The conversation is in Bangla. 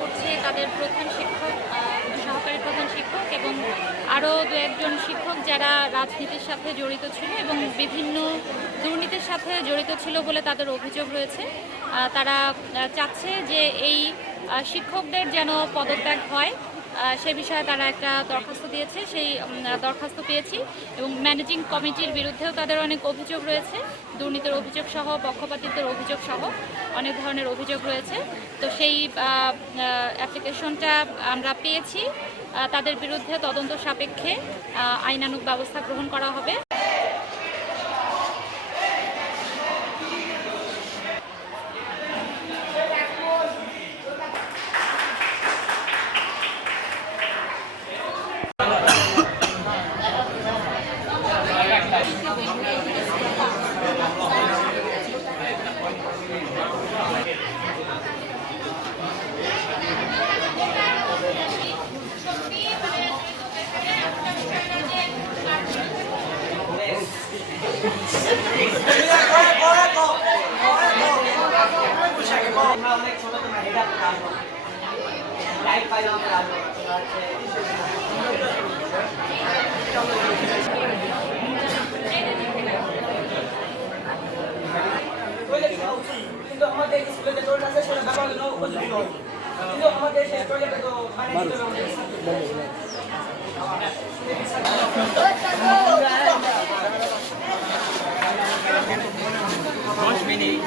করছে তাদের প্রধান শিক্ষক, সহকারী প্রধান শিক্ষক এবং আরও দু একজন শিক্ষক যারা রাজনীতির সাথে জড়িত ছিল এবং বিভিন্ন দুর্নীতির সাথে জড়িত ছিল বলে তাদের অভিযোগ রয়েছে। তারা চাচ্ছে যে এই শিক্ষকদের যেন পদত্যাগ হয়, সে বিষয়ে তারা একটা দরখাস্ত দিয়েছে। সেই দরখাস্ত পেয়েছি এবং ম্যানেজিং কমিটির বিরুদ্ধেও তাদের অনেক অভিযোগ রয়েছে, দুর্নীতির অভিযোগ সহ পক্ষপাতিত্বের অভিযোগ সহ অনেক ধরনের অভিযোগ রয়েছে। তো সেই অ্যাপ্লিকেশনটা আমরা পেয়েছি, তাদের বিরুদ্ধে তদন্ত সাপেক্ষে আইনানুগ ব্যবস্থা গ্রহণ করা হবে। কিন্তু আমাদের স্কুলে যে টয়লেট আছে সেটা ব্যবহার জন্য উপযোগী নয়, কিন্তু আমাদের সেই টয়লেটে তো পানি দিতে হবে। 10 মিনিট